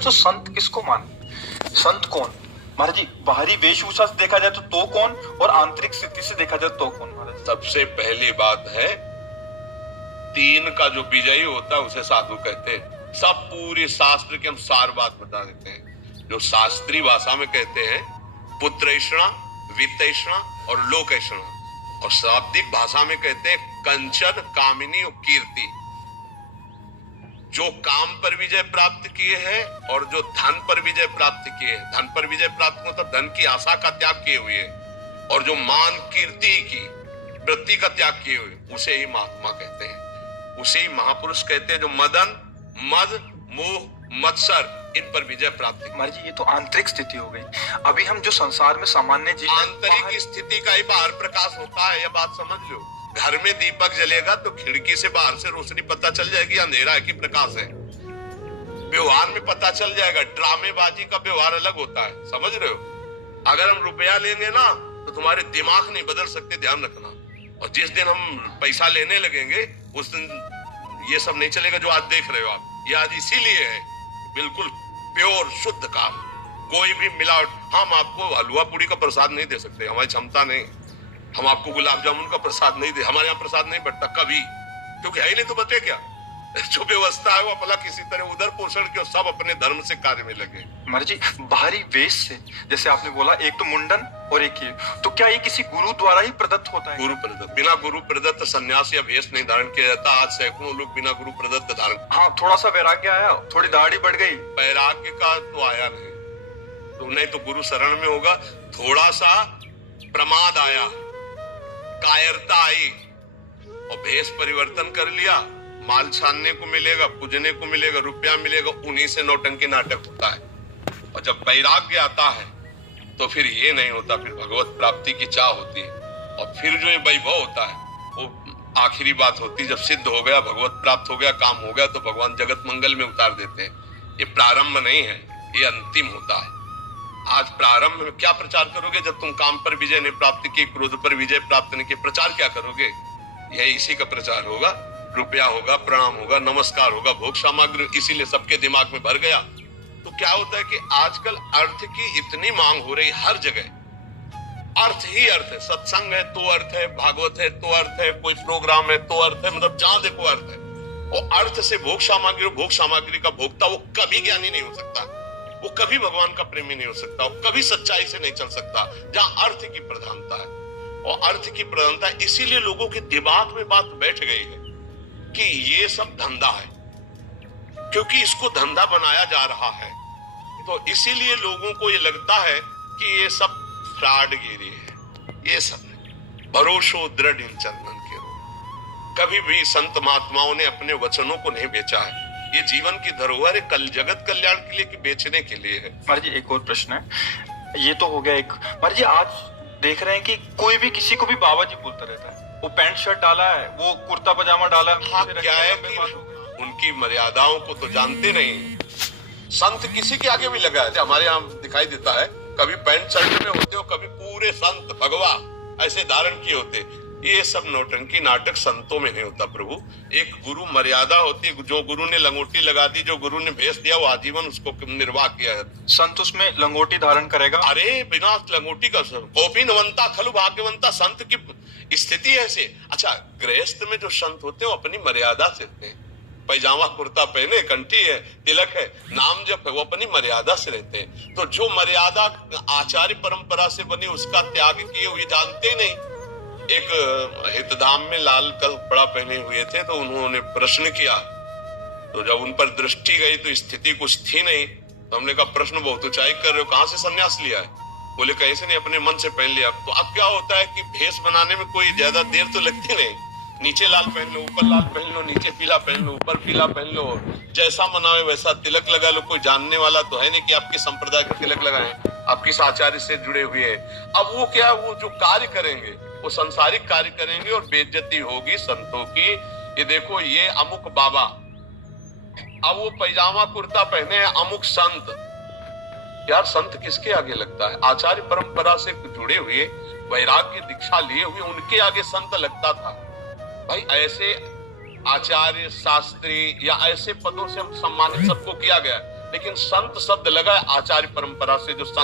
अच्छा, संत किसको माने? संत कौन? महाराज जी, बाहरी वेशभूषा से देखा जाए तो कौन, और आंतरिक स्थिति से देखा जाए तो कौन? महाराज, सबसे पहली बात है, तीन का जो विजयी होता है उसे साधु कहते हैं। सब पूरी शास्त्र के हम सार बात बता देते हैं। जो शास्त्रीय भाषा में कहते हैं पुत्रैषणा, वित्तैषणा और लोकैषणा, और शाब्दिक भाषा में कहते हैं कंचन, कामिनी और कीर्ति। जो काम पर विजय प्राप्त किए हैं और जो धन पर विजय प्राप्त किए हैं, धन पर विजय प्राप्त मतलब धन की आशा का त्याग किए हुए, और जो मान कीर्ति की वृत्ति का त्याग किए हुए, उसे ही महात्मा कहते हैं, उसे ही महापुरुष कहते हैं। जो मदन, मद, मोह, मत्सर, इन पर विजय प्राप्त की। महाराज जी, ये तो आंतरिक स्थिति हो गई। अभी हम जो संसार में सामान्य जीवन, आंतरिक स्थिति का ही बाहर प्रकाश होता है, यह बात समझ लो। घर में दीपक जलेगा तो खिड़की से बाहर से रोशनी पता चल जाएगी अंधेरा है कि प्रकाश है। व्यवहार में पता चल जाएगा। ड्रामेबाजी का व्यवहार अलग होता है, समझ रहे हो। अगर हम रुपया लेंगे ना तो तुम्हारे दिमाग नहीं बदल सकते, ध्यान रखना। और जिस दिन हम पैसा लेने लगेंगे उस दिन ये सब नहीं चलेगा जो आज देख रहे हो आप। ये आज इसीलिए है बिल्कुल प्योर शुद्ध काम, कोई भी मिलावट। हम आपको हलवा पूड़ी का प्रसाद नहीं दे सकते, हमारी क्षमता नहीं। हम आपको गुलाब जामुन का प्रसाद नहीं दे, हमारे यहाँ प्रसाद नहीं बढ़ता कभी, क्योंकि है ही नहीं तो बचे क्या। जो व्यवस्था है वो अपना किसी तरह उधर पोषण के, सब अपने धर्म से कार्य में लगे। महाराज जी, बाहरी वेश से, जैसे आपने बोला एक तो मुंडन और एक ये, तो क्या ये किसी गुरु द्वारा ही प्रदत्त होता है? गुरु प्रदत्त, बिना गुरु प्रदत्त सन्यास या वेश नहीं धारण किया जाता। आज सैकड़ों लोग बिना गुरु प्रदत्त धारण। हाँ, थोड़ा सा वैराग्य आया, थोड़ी दाढ़ी बढ़ गई, वैराग्य का तो आया नहीं, तो नहीं तो गुरु शरण में होगा। थोड़ा सा प्रमाद आया, कायरता आई, और भेष परिवर्तन कर लिया। माल छानने को मिलेगा, पूजने को मिलेगा, रुपया मिलेगा, उन्हीं से नौटंकी नाटक होता है। और जब वैराग्य आता है तो फिर ये नहीं होता, फिर भगवत प्राप्ति की चाह होती है। और फिर जो ये वैभव होता है वो आखिरी बात होती है। जब सिद्ध हो गया, भगवत प्राप्त हो गया, काम हो गया, तो भगवान जगत मंगल में उतार देते हैं। ये प्रारंभ नहीं है, ये अंतिम होता है। आज प्रारंभ में क्या प्रचार करोगे जब तुम काम पर विजय नहीं प्राप्त किए, क्रोध पर विजय प्राप्त नहीं किए? प्रचार क्या करोगे? यही इसी का प्रचार होगा। रुपया होगा, प्रणाम होगा, नमस्कार होगा, भोग सामग्री इसीलिए सबके दिमाग में भर गया। तो क्या होता है कि आजकल अर्थ की इतनी मांग हो रही हर जगह। अर्थ ही अर्थ है। सत्संग है तो अर्थ है, भागवत है तो अर्थ है, कोई प्रोग्राम है तो अर्थ है, मतलब जहां देखो अर्थ है। और अर्थ से भोग सामग्री, भोग सामग्री का भोक्ता वो कभी ज्ञानी नहीं हो सकता, वो कभी भगवान का प्रेमी नहीं हो सकता, वो कभी सच्चाई से नहीं चल सकता। जहां अर्थ की प्रधानता है, और अर्थ की प्रधानता इसीलिए लोगों के दिमाग में बात बैठ गई है कि ये सब धंधा है, क्योंकि इसको धंधा बनाया जा रहा है। तो इसीलिए लोगों को ये लगता है कि ये सब फ्रॉडगिरी है। ये सब भरोसो दृढ़ इन चंदन के रो। कभी भी संत महात्माओं ने अपने वचनों को नहीं बेचा है। ये जीवन की धरोहर है, कल जगत कल्याण के लिए कि बेचने के लिए है। महाराज जी, एक और प्रश्न है। ये तो हो गया एक। महाराज जी, आज देख रहे हैं कि कोई भी किसी को भी बाबा जी बोलता रहता है। वो पैंट शर्ट डाला है, वो कुर्ता पजामा डाला है। हाँ, क्या है कि उनकी मर्यादाओं को तो जानते नहीं। संत किसी के आगे भी लगा है, हमारे यहाँ दिखाई देता है। कभी पैंट शर्ट में होते हो, कभी पूरे संत भगवा ऐसे धारण किए होते। ये सब नौटंकी नाटक संतों में नहीं होता प्रभु। एक गुरु मर्यादा होती है। जो गुरु ने लंगोटी लगा दी, जो गुरु ने भेष दिया, वो आजीवन उसको निर्वाह किया जाता। संत उसमें लंगोटी धारण करेगा? अरे बिना लंगोटी का कॉपी नवंता खलु भाग्यवंता। संत की स्थिति ऐसे। अच्छा, गृहस्थ में जो संत होते हैं वो अपनी मर्यादा से रहते हैं। पैजामा कुर्ता पहने, कंठी है, तिलक है, नाम जप है, वो अपनी मर्यादा से रहते हैं। तो जो मर्यादा आचार्य परंपरा से बनी उसका त्याग किए हुए जानते ही नहीं। एक हितधाम में लाल कपड़ा पहने हुए थे, तो उन्होंने प्रश्न किया। तो जब उन पर दृष्टि गई तो स्थिति कुछ थी नहीं। तो हमने कहा प्रश्न बहुत ऊंचाई कर रहे हो, कहां से सन्यास लिया है? बोले कैसे नहीं, अपने मन से पहन लिया। तो अब क्या होता है कि भेष बनाने में कोई ज्यादा देर तो लगती नहीं। नीचे लाल पहन लो, ऊपर लाल पहन लो, नीचे पीला पहन लो, ऊपर पीला पहन लो, जैसा मनावे वैसा तिलक लगा लो। कोई जानने वाला तो है नहीं कि आपके संप्रदाय का तिलक लगाए, आप किस आचार्य से जुड़े हुए हैं। अब वो क्या, वो जो कार्य करेंगे वो संसारिक कार्य करेंगे और बेइज्जती होगी संतों की। ये देखो, ये अमुक बाबा, अब वो पैजामा कुर्ता पहने हैं अमुक संत। यार, संत किसके आगे लगता है? आचार्य परंपरा से जुड़े हुए, वैराग्य दीक्षा लिए हुए, उनके आगे संत लगता था। भाई, ऐसे आचार्य शास्त्री या ऐसे पदों से हम सम्मानित सबको किया गया। लेकिन संत शब्द लगा है आचार्य परंपरा से, जो संत